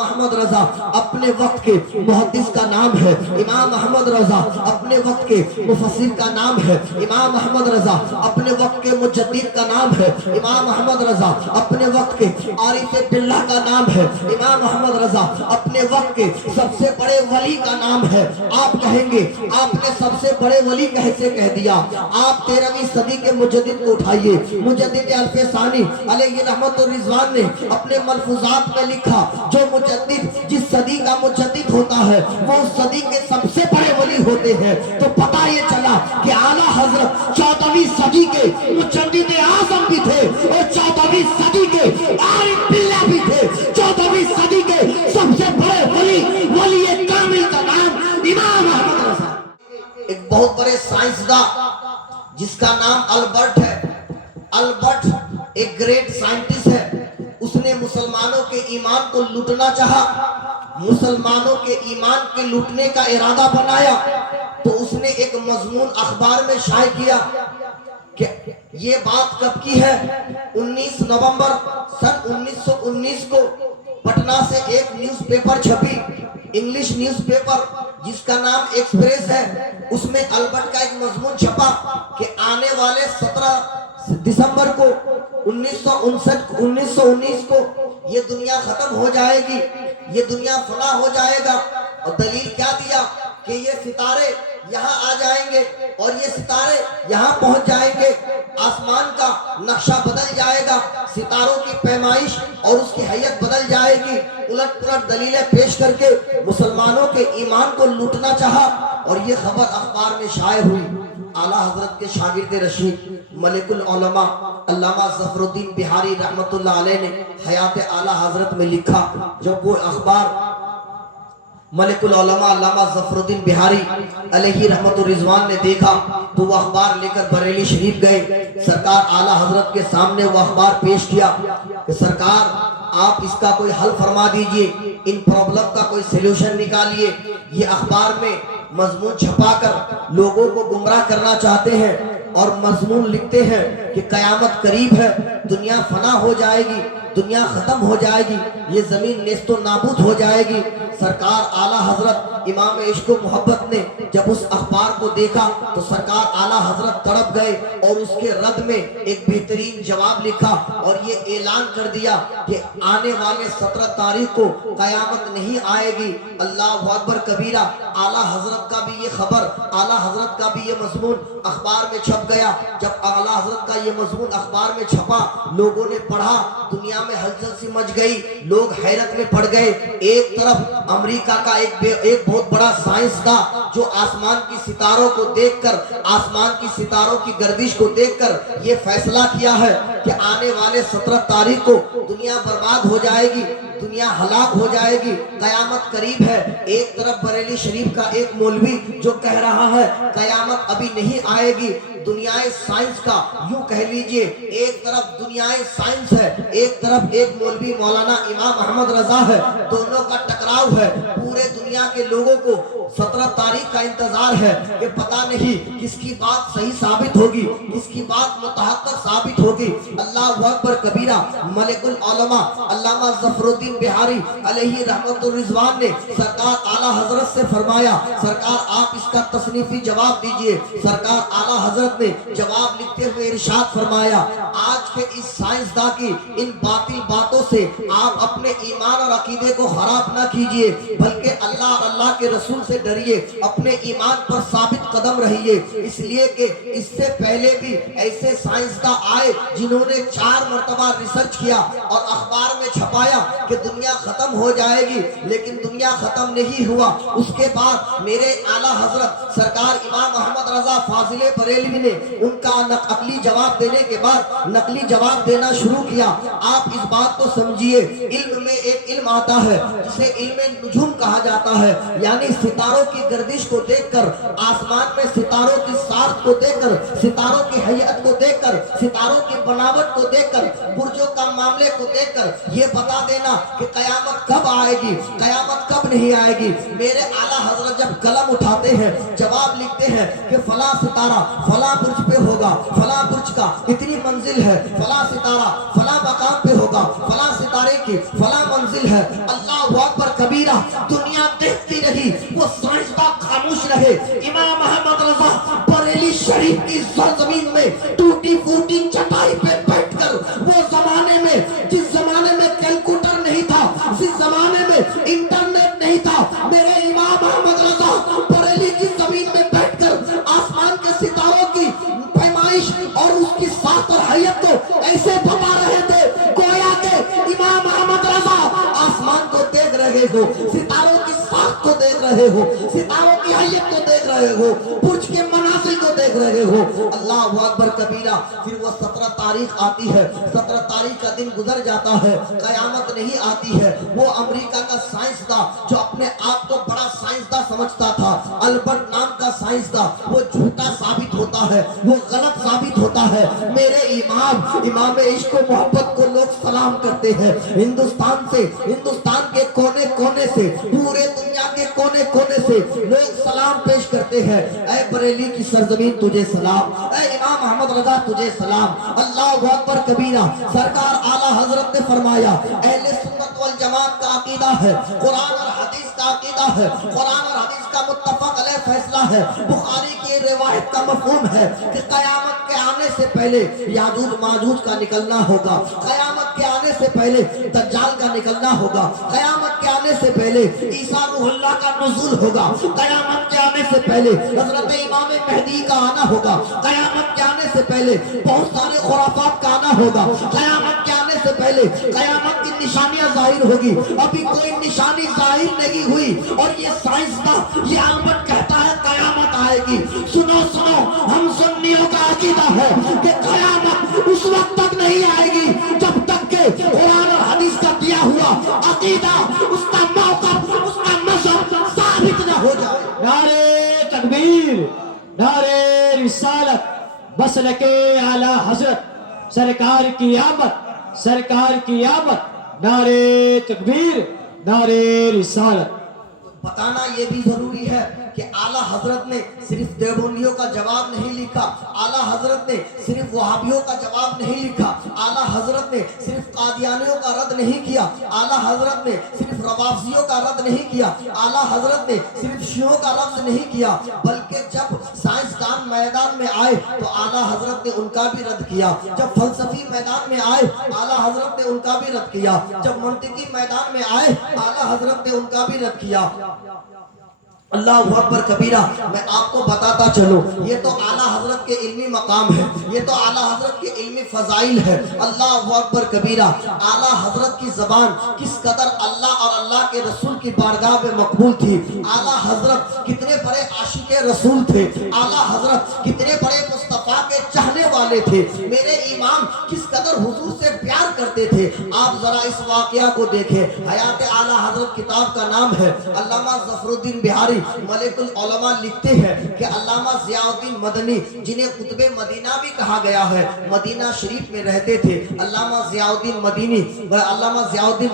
امام احمد رضا اپنے وقت کے محدث کا نام ہے، امام احمد رضا اپنے وقت کے مفسر کا نام ہے، امام احمد رضا اپنے وقت کے مجدد کا نام ہے، امام احمد رضا اپنے وقت کے عارف باللہ کا نام ہے، امام احمد رضا اپنے وقت کے سب سے بڑے ولی کا نام ہے۔ آپ کہیں گے آپ نے سب سے بڑے ولی کیسے کہہ دیا؟ آپ 13ویں صدی کے مجدد کو اٹھائیے، مجدد الف ثانی علیہ رحمت الرضوان نے اپنے ملفوظات میں لکھا جو مجدد جس صدی کا مجدد ہوتا ہے وہ اس صدی کے سب سے بڑے ولی ہوتے ہیں۔ تو پتہ یہ چلا کہ اعلیٰ حضرت 14ویں صدی کے مجدد اعظم بھی تھے اور 14ویں صدی کے عارف باللہ بھی تھے۔ 14ویں صدی کے سب سے بڑے ولی کامل کا نام امام احمد رضا۔ ایک بہت بڑے سائنسداں جس کا نام البرٹ ہے، البرٹ ایک گریٹ سائنٹسٹ ہے، اس نے مسلمانوں کے ایمان کو لوٹنا چاہا، مسلمانوں کے ایمان کے لوٹنے کا ارادہ بنایا، تو اس نے ایک مضمون اخبار میں شائع کیا کہ یہ بات کب کی ہے؟ 19 نومبر سن 1919 کو پٹنہ سے ایک نیوز پیپر چھپی، انگلش نیوز پیپر جس کا نام ایکسپریس ہے، اس میں البرٹ کا ایک مضمون چھپا کہ آنے والے 17 دسمبر کو 1919 کو یہ دنیا ختم ہو جائے گی، یہ دنیا فنا ہو جائے گا۔ اور دلیل کیا دیا کہ یہ ستارے یہاں آ جائیں گے اور یہ ستارے یہاں پہنچ جائیں گے، آسمان کا نقشہ بدل جائے گا، ستاروں کی پیمائش اور اس کی حیت بدل جائے گی۔ الٹ پلٹ دلیلیں پیش کر کے مسلمانوں کے ایمان کو لوٹنا چاہا اور یہ خبر اخبار میں شائع ہوئی۔ اعلیٰ حضرت کے شاگرد رشید ملک العلماء علامہ ظفر الدین بہاری رحمت اللہ علیہ نے حیات اعلیٰ حضرت میں لکھا، جب وہ اخبار ملک العلماء علامہ ظفر الدین بہاری علیہ رحمت الرضوان نے دیکھا تو وہ اخبار لے کر بریلی شریف گئے، سرکار اعلیٰ حضرت کے سامنے وہ اخبار پیش کیا کہ سرکار آپ اس کا کوئی حل فرما دیجئے، ان پرابلم کا کوئی سیلوشن نکالیے، یہ اخبار میں مضمون چھپا کر لوگوں کو گمراہ کرنا چاہتے ہیں اور مضمون لکھتے ہیں کہ قیامت قریب ہے، دنیا فنا ہو جائے گی، دنیا ختم ہو جائے گی، یہ زمین نیست و نابود ہو جائے گی۔ سرکار اعلیٰ حضرت امام عشق و محبت نے جب اس اخبار کو دیکھا تو سرکار اعلیٰ حضرت تڑپ گئے اور اس کے رد میں ایک بہترین جواب لکھا اور یہ اعلان کر دیا کہ آنے والے 17 تاریخ کو قیامت نہیں آئے گی۔ اللہ اکبر کبیرہ۔ اعلیٰ حضرت کا بھی یہ خبر، اعلیٰ حضرت کا بھی یہ مضمون اخبار میں چھپ گیا۔ جب اعلیٰ حضرت کا یہ مضمون اخبار میں چھپا، لوگوں نے پڑھا، دنیا میں ہلچل سی مچ گئی، لوگ حیرت میں پڑ گئے۔ ایک طرف امریکہ کا ایک بہت بڑا سائنسداں جو آسمان کی ستاروں کو دیکھ کر، آسمان کی ستاروں کی گردش کو دیکھ کر یہ فیصلہ کیا ہے کہ آنے والے 17 تاریخ کو دنیا برباد ہو جائے گی، دنیا ہلاک ہو جائے گی، قیامت قریب ہے۔ ایک طرف بریلی شریف کا ایک مولوی جو کہہ رہا ہے قیامت ابھی نہیں آئے گی، دنیا سائنس کا یوں کہہ لیجئے ایک طرف دنیا سائنس ہے، ایک طرف ایک مولوی مولانا امام احمد رضا ہے، دونوں کا ٹکراؤ ہے۔ پورے دنیا کے لوگوں کو 17 تاریخ کا انتظار ہے کہ پتہ نہیں کس کی بات صحیح ثابت ہوگی، کس کی بات متحقق ثابت ہوگی۔ اللہ اکبر کبیرہ۔ ملک العلماء علامہ ظفر الدین بہاری علیہ رحمت الرضوان نے سرکار اعلیٰ حضرت سے فرمایا سرکار آپ اس کا تصنیفی جواب دیجئے۔ سرکار اعلیٰ حضرت نے جواب لکھتے ہوئے ارشاد فرمایا آج کے اس سائنسداں کی ان باطل باتوں سے آپ اپنے ایمان اور عقیدے کو خراب نہ کیجئے، بلکہ اللہ اور اللہ کے رسول سے ڈریے، اپنے ایمان پر ثابت قدم رہیے، اس لیے کہ اس سے پہلے بھی ایسے سائنسداں آئے جنہوں نے 4 مرتبہ ریسرچ کیا اور اخبار میں چھپایا کہ دنیا ختم ہو جائے گی، لیکن دنیا ختم نہیں ہوا۔ اس کے بعد میرے اعلیٰ حضرت سرکار امام احمد رضا فاضل بریلوی نے ان کا عقلی جواب دینے کے بعد نقلی جواب دینا شروع کیا۔ آپ اس بات کو سمجھیے، علم میں ایک علم آتا ہے جسے علم نجوم کہا جاتا ہے، یعنی ستاروں کی گردش کو دیکھ کر، آسمان میں ستاروں کی ساخت کو دیکھ کر، ستاروں کی حیت کو دیکھ کر، ستاروں کی بناوٹ کو دیکھ کر، برجوں کا معاملے کو دیکھ کر یہ بتا دینا کہ قیامت کب آئے گی، قیامت کب نہیں آئے گی. میرے اعلیٰ حضرت جب قلم اٹھاتے ہیں جواب لکھتے ہیں کہ فلاں ستارہ فلاں برج پہ ہوگا, فلاں برج کا اتنی منزل ہے, فلاں ستارہ فلاں مقام پہ ہوگا, فلاں ستارے کی فلاں منزل ہے. اللہ اکبر کبیرہ. دنیا دیکھتی رہی, وہ سائنسداں خاموش رہے. امام احمد رضا بریلی شریف کی سرزمین میں ٹوٹی پھوٹی چٹائی پہ بیٹھ کر, وہ زمانے میں جس زمانے میں کیلکولیٹر نہیں تھا, جس زمانے میں انٹرنیٹ نہیں تھا, میرے امام احمد رضا بریلی کی زمین میں بیٹھ کر آسمان کے ستاروں کی پیمائش اور اس کی ساخت اور حیت کو ایسے بتا رہے تھے گویا کہ امام احمد رضا آسمان کو دیکھ رہے ہو, ستاروں کی ساخت کو دیکھ رہے ہو, ستاروں کی حیت کو دیکھ رہے ہو, برج کے منازل کو دیکھ رہے ہو. اللہ اکبر کبیرہ. پھر وہ 17 تاریخ آتی ہے, 17 تاریخ کا دن گزر جاتا ہے, قیامت نہیں آتی ہے. وہ امریکہ کا سائنسداں جو اپنے آپ کو بڑا سائنسداں سمجھتا تھا, البرٹ نام کا سائنسداں, وہ جھوٹا ثابت ہوتا ہے, وہ غلط ثابت ہوتا ہے. میرے امام عشق و محبت کو لوگ سلام کرتے ہیں. ہندوستان سے, ہندوستان کے کونے کونے سے, پورے دنیا کے کونے کونے سے لوگ سلام پیش کرتے ہیں. اے بریلی کی سرزمین تجھے سلام, اے امام احمد رضا تجھے سلام. اللہ اکبر کبیرہ. سرکار اعلیٰ حضرت نے فرمایا اہل سنت والجماعت کا عقیدہ ہے, قرآن اور حدیث کا عقیدہ ہے, قرآن اور حدیث کا متفق علیہ فیصلہ ہے, بخاری کی روایت کا مفہوم ہے کہ قیامت کے آنے سے پہلے یاجوج ماجوج کا نکلنا ہوگا, قیامت کے آنے سے پہلے دجال کا نکلنا ہوگا, قیامت کے آنے سے پہلے عیسیٰ روح اللہ کا نزول ہوگا, قیامت کے آنے سے پہلے حضرت امام مہدی کا آنا ہوگا, قیامت کے آنے سے پہلے بہت سارے خرافات کا آنا ہوگا, قیامت کے آنے سے پہلے قیامت کی نشانیاں ظاہر ہوگی. ابھی کوئی نشانی ظاہر نہیں ہوئی اور یہ سائنسداں یہ آمد کہتا ہے قیامت آئے گی. سنو سنو, ہم سنیوں کا عقیدہ ہے کہ قیامت اس وقت تک نہیں آئے گی جب تک کہ قرآن اور حدیث کا دیا ہوا عقیدہ, اس کا موقف, اس کا مذہب ثابت نہ ہو جائے. نعرے تکبیر, نعرے رسالت, مسلک اعلیٰ حضرت سرکار کی آمد, سرکار کی آمد. نعرے تکبیر, نعرے رسالت. بتانا یہ بھی ضروری ہے کہ اعلیٰ حضرت نے صرف دیوبندیوں کا جواب نہیں لکھا, اعلیٰ حضرت نے صرف وہابیوں کا جواب نہیں لکھا, اعلیٰ حضرت نے صرف قادیانیوں کا رد نہیں کیا, اعلیٰ حضرت نے صرف روافضیوں کا رد نہیں کیا, اعلیٰ حضرت نے صرف شیعوں کا رد نہیں کیا, بلکہ جب سائنسدان میدان میں آئے تو اعلیٰ حضرت نے ان کا بھی رد کیا, جب فلسفی میدان میں آئے اعلیٰ حضرت نے ان کا بھی رد کیا, جب منطقی میدان میں آئے اعلیٰ حضرت نے ان کا بھی رد کیا. اللہ اکبر کبیرہ. میں آپ کو بتاتا چلوں, یہ تو اعلیٰ حضرت کے علمی مقام ہے, یہ تو اعلیٰ حضرت کے علمی فضائل ہے. اللہ اکبر کبیرہ. اعلیٰ حضرت کی زبان کس قدر اللہ اور اللہ کے رسول کی بارگاہ میں مقبول تھی, اعلیٰ حضرت کتنے بڑے عاشق رسول تھے, اعلیٰ حضرت کتنے بڑے مصطفیٰ کے چاہنے والے تھے, میرے امام کس قدر حضور سے پیار کرتے تھے. آپ ذرا اس واقعہ کو دیکھیں. حیات اعلیٰ حضرت کتاب کا نام ہے. علامہ ظفر الدین بہاری ملک العلماء لکھتے ہیں کہ علامہ ضیاء الدین مدنی, جنہیں قطب مدینہ بھی کہا گیا ہے, مدینہ شریف میں رہتے تھے. علامہ ضیاء الدین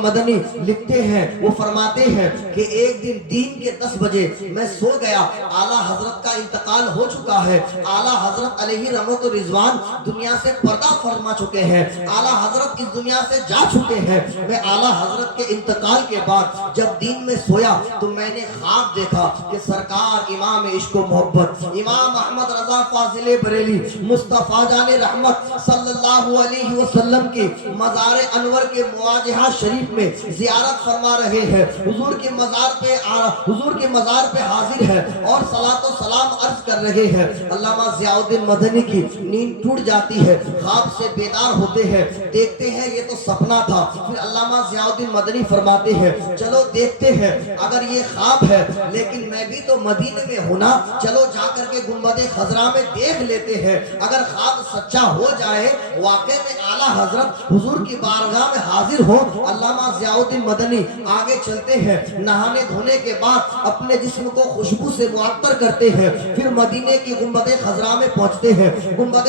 مدنی لکھتے ہیں, وہ فرماتے ہیں کہ ایک دن دین کے 10 بجے میں سو گیا, اعلیٰ حضرت کا انتقال ہو چکا ہے, اعلیٰ حضرت علیہ رحمت و رضوان دنیا سے پردہ فرما چکے ہیں, اعلیٰ حضرت اس دنیا سے جا چکے ہیں. میں اعلیٰ حضرت کے انتقال کے بعد جب دین میں سویا تو میں نے خواب دیکھا کہ سرکار امام عشق و محبت امام احمد رضا فاضل بریلی مصطفیٰ جان رحمت صلی اللہ علیہ وسلم کی مزار انور کے مواجہہ شریف میں زیارت فرما رہے ہیں. حضور کے مزار پہ حاضر ہے اور صلاۃ و سلام عرض کر رہے ہیں. علامہ ضیاء الدین مدنی کی نیند ٹوٹ جاتی ہے, خواب سے بیدار ہوتے ہیں, دیکھتے ہیں یہ تو سپنا تھا. پھر علامہ ضیاء الدین مدنی فرماتے ہیں چلو دیکھتے ہیں اگر یہ خواب ہے لیکن میں بھی تو مدینے میں ہونا, چلو جا کر کے گنبد خضرا میں دیکھ لیتے ہیں. اگر خواب سچا ہو جائے, واقع میں اعلیٰ حضرت حضور کی بارگاہ میں حاضر ہو. علامہ ضیاء الدین مدنی آگے چلتے ہیں, نہانے دھونے کے بعد اپنے جسم کو خوشبو سے معطر کرتے ہیں, پھر مدینے کی گنبد خضرا میں پہنچتے ہیں. گنبد